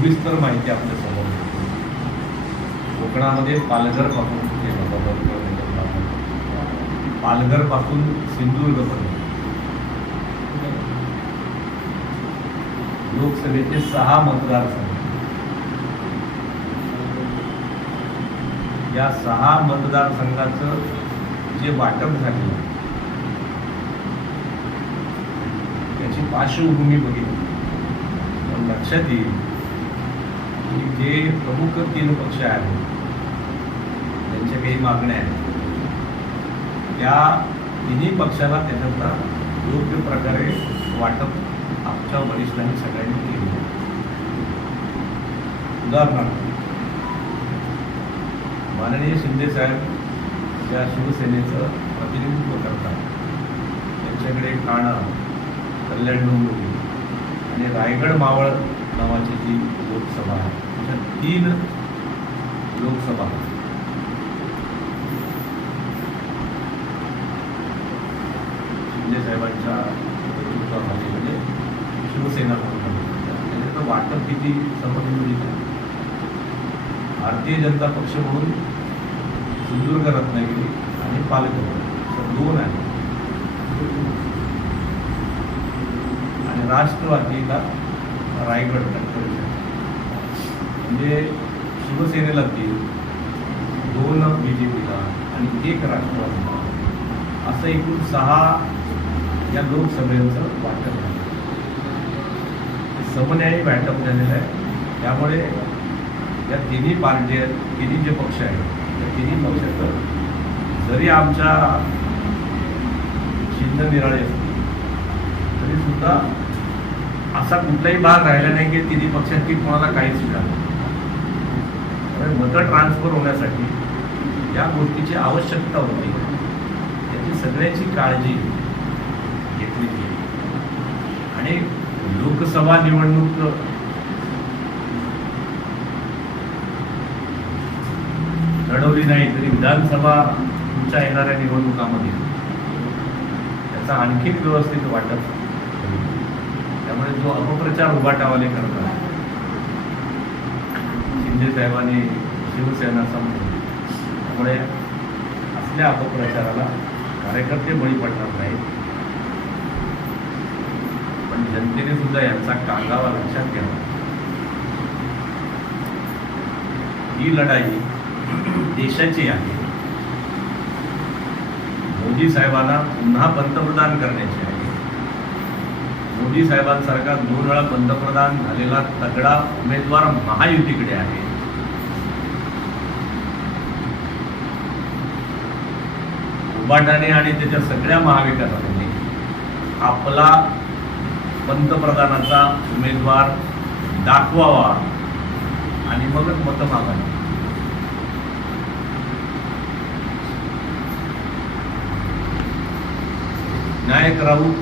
सविस्तर माहिती आपल्या समोर आहे. कोकणामध्ये पालघरपासून पालघरपासून सिंधुदुर्गपर्यंत लोकसभेचे 6 मतदारसंघ. या 6 मतदारसंघाचं जे वाटप झालेलं आहे त्याची पार्श्वभूमी बघितली तर लक्षात येईल की जे प्रमुख 3 पक्ष आहेत त्यांच्या काही मागण्या आहेत त्या तिन्ही पक्षाला त्याच्यातला योग्य प्रकारे वाटप आमच्या वरिष्ठांनी सगळ्यांनी केलं. उदाहरणार्थ माननीय शिंदे साहेब या शिवसेनेचं प्रतिनिधित्व करतात. त्यांच्याकडे ठाणं, कल्याण डोंबिवली आणि रायगड मावळ नावाची जी लोकसभा आहे अशा 3 लोकसभा शिंदे साहेबांच्या नेतृत्वाखाली म्हणजे शिवसेना म्हणून त्याच्याचं वाटप किती समनियोजित आहे. भारतीय जनता पक्ष म्हणून सिंधुदुर्ग, रत्नागिरी आणि पालघर असं 2 आहे आणि राष्ट्रवादीला रायगड म्हणजे शिवसेनेला 3, 2 BJPला आणि 1 राष्ट्रवादीला असं एकूण 6 या लोकसभेचं वाटप आहे. समन्यायी वाटप झालेलं आहे. त्यामुळे या तिन्ही पार्ट्या, तिन्ही जे पक्ष आहेत त्या तिन्ही पक्षाचं जरी आमच्या चिन्ह निराळे असतील तरी सुद्धा असा कुठलाही भाग राहिला नाही की तिन्ही पक्षांची कोणाला काहीच मिळालं. मतं ट्रान्सफर होण्यासाठी या गोष्टीची आवश्यकता होती त्याची सगळ्याची काळजी घेतली गेली आणि लोकसभा निवडणूक लढवली नाही तरी विधानसभा तुमच्या येणाऱ्या निवडणुकामध्ये त्याचा आणखी व्यवस्थित वाटप. त्यामुळे जो अपप्रचार उभाटावाले करतात शिंदे साहेबांनी शिवसेना समजून, त्यामुळे असल्या अपप्रचाराला कार्यकर्ते बळी पडणार नाहीत. पण जनतेने सुद्धा यांचा कांगावा लक्षात घ्यावा. ही लढाई देशाची आहे. मोदी साहेबांना पुन्हा पंतप्रधान करण्याची आहे. मोदी साहेबांसारखा 2 वेळा पंतप्रधान झालेला तगडा उमेदवार महायुतीकडे आहे. उभाटाने आणि त्याच्या सगळ्या महाविकासाने आपला पंतप्रधानाचा उमेदवार दाखवावा आणि मगच मतं मागावी. विनायक राऊत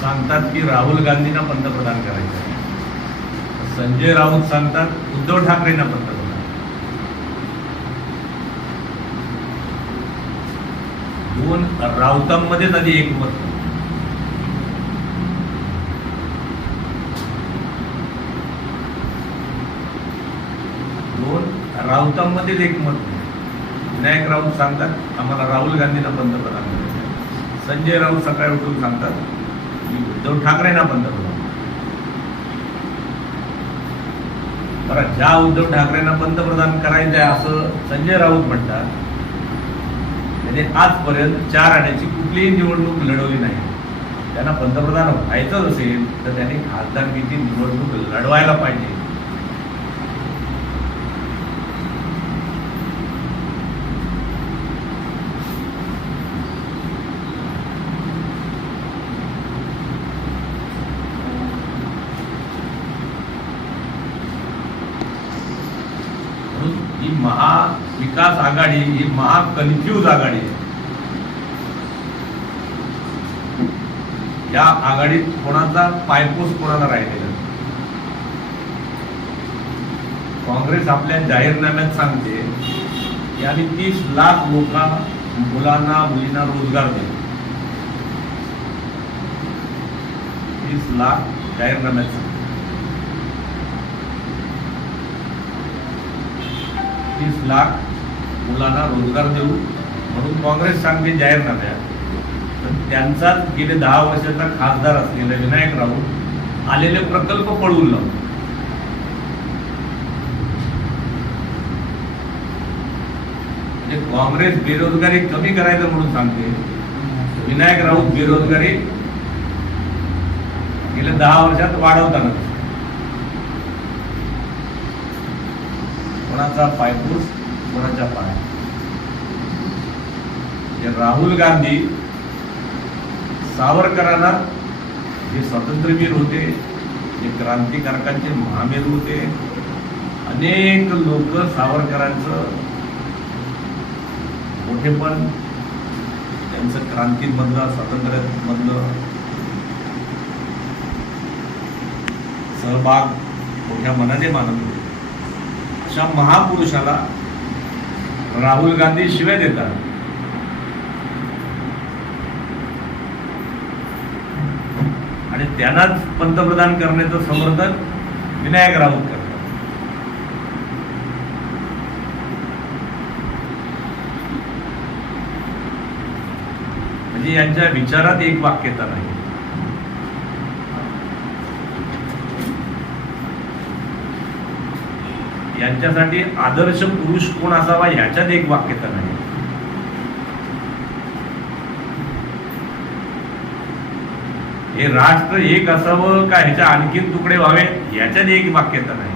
सांगतात की राहुल गांधींना पंतप्रधान करायचं आहे. संजय राऊत सांगतात उद्धव ठाकरेंना पंतप्रधान. 2 राऊतांमध्येच आधी एकमत. राऊतांमध्येच एकमत. विनायक राऊत सांगतात आम्हाला राहुल गांधींना पंतप्रधान करायचं. संजय राऊत सकाळी उठून सांगतात की उद्धव ठाकरेंना पंतप्रधान. बरं, ज्या उद्धव ठाकरेंना पंतप्रधान करायचं आहे असं संजय राऊत म्हणतात त्याने आजपर्यंत 4 आण्याची कुठलीही निवडणूक लढवली नाही. त्यांना पंतप्रधान व्हायचं असेल तर त्यांनी खासदारकीची निवडणूक लढवायला पाहिजे. ही महाविकास आघाडी ही महाकन्फ्यूज आघाडी आहे. या आघाडीत कोणाचा पायपोस कोणाला राहिलेला. काँग्रेस आपल्या जाहीरनाम्यात सांगते की आम्ही 30 लाख मुलांना मुलींना रोजगार देऊ. 30 लाख जाहीरनाम्यात सांगते. 35 लाख मुलांना रोजगार देऊ म्हणून काँग्रेस सांगते जाहीरनाम्यात. पण त्यांचाच गेले 10 वर्षाचा खासदार असलेला विनायक राऊत आलेले प्रकल्प पळवून लावतो. म्हणजे काँग्रेस बेरोजगारी कमी करायचं म्हणून सांगते, विनायक राऊत बेरोजगारी गेल्या 10 वर्षात वाढवताना कोणाचा पायपूस कोणाच्या पाया. राहुल गांधी सावरकरांना जे स्वातंत्र्यवीर होते, जे क्रांतिकारकांचे महामेरू होते, अनेक लोक सावरकरांचं मोठेपण, त्यांचं क्रांतीमधलं स्वातंत्र्यामधलं सहभाग मोठ्या मनाने मानत होते. अशा महापुरुषाला राहुल गांधी शिव्या देतात. आणि त्यांनाच पंतप्रधान करण्याचं समर्थन विनायक राऊत करतात. म्हणजे यांच्या विचारात एक वाक्यता नाही. यांच्यासाठी आदर्श पुरुष कोण असावा ह्याच्यात एक वाक्यता नाही. हे राष्ट्र एक असावं का ह्याच्या आणखीन तुकडे व्हावे याच्यात एक वाक्यता नाही.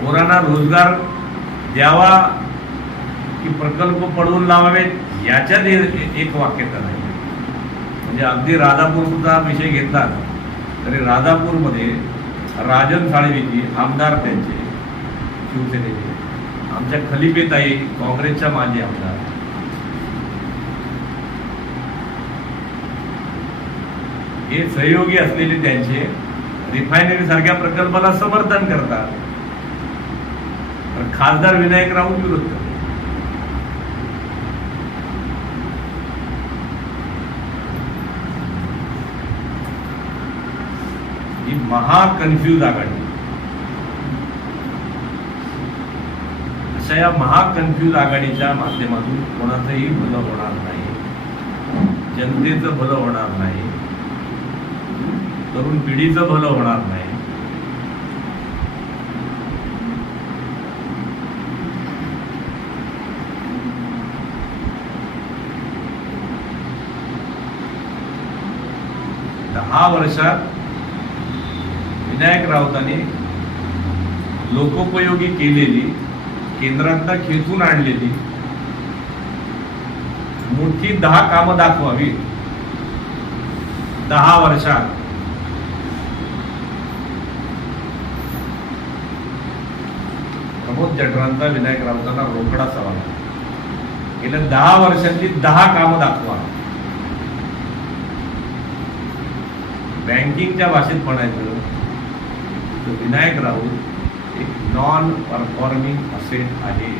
पोरांना रोजगार द्यावा की प्रकल्प पडवून लावावेत याच्यात एक वाक्यता नाही. म्हणजे अगदी राजापूरचा विषय घेतला तरी राजापूरमध्ये राजन साळवीजी आमदार त्यांचे शिवसेनेचे, आमच्या खलिपेताई काँग्रेसच्या माजी आमदार, हे सहयोगी असलेले त्यांचे रिफायनरी सारख्या प्रकल्पाला समर्थन करतात. तर खासदार विनायक राऊत विरोध करतात. ही महाकन्फ्यूज आघाडी. अशा या महाकन्फ्यूज आघाडीच्या माध्यमातून कोणाचंही भलं होणार नाही, जनतेचं भलं होणार नाही, तरुण पिढीचं भलं होणार नाही. दहा वर्षात विनायक राऊतांनी लोकोपयोगी केलेली, केंद्रातनं खेचून आणलेली मोठी 10 कामं दाखवावी. 10 वर्षात प्रमोद जठरांचा विनायक राऊतांना रोकडा सवाल, गेल्या 10 वर्षांची 10 कामं दाखवा. बँकिंगच्या भाषेत म्हणायचं तर विनायक राऊत एक नॉन परफॉर्मिंग असेट आहे.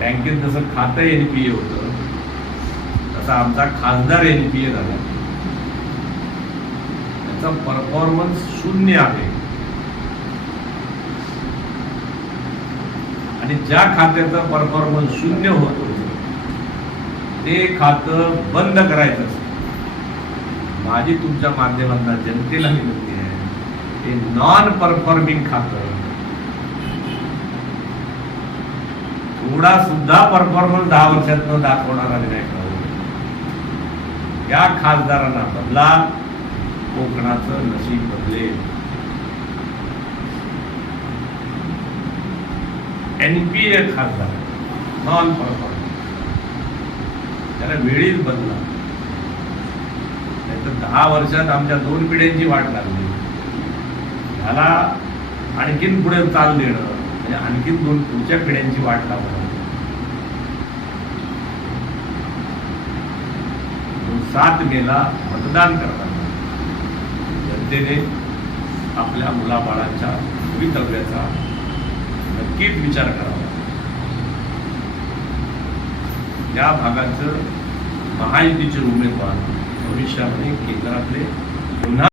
बँकेत जसं खातं NPA होतं तसा आमचा खासदार NPA झाला. त्याचा परफॉर्मन्स 0 आहे. आणि ज्या खात्याचं परफॉर्मन्स 0 होतो ते खातं बंद करायचं असतं. माझी तुमच्या माध्यमातून जनतेला विनंती आहे, ते नॉन परफॉर्मिंग खातं, थोडा सुद्धा परफॉर्मन्स 10 वर्षात न दाखवणारा विनायक राऊत, या खासदारांना बदला, कोकणाचं नशीब बदलेल. NPA खासदार नॉन परफॉर्मिंग, त्याला वेळीच बदला. 10 वर्षात आमच्या 2 पिढ्यांची वाट लागली. ह्याला आणखीन पुढे चाल देणं म्हणजे आणखीन 2 पुढच्या पिढ्यांची वाट लावणं. 7 मेला मतदान करताना जनतेने आपल्या मुलाबाळांच्या भवितव्याचा नक्कीच विचार करावा. या भागाचं महायुतीचे उमेदवार भविष्यामध्ये केंद्रातले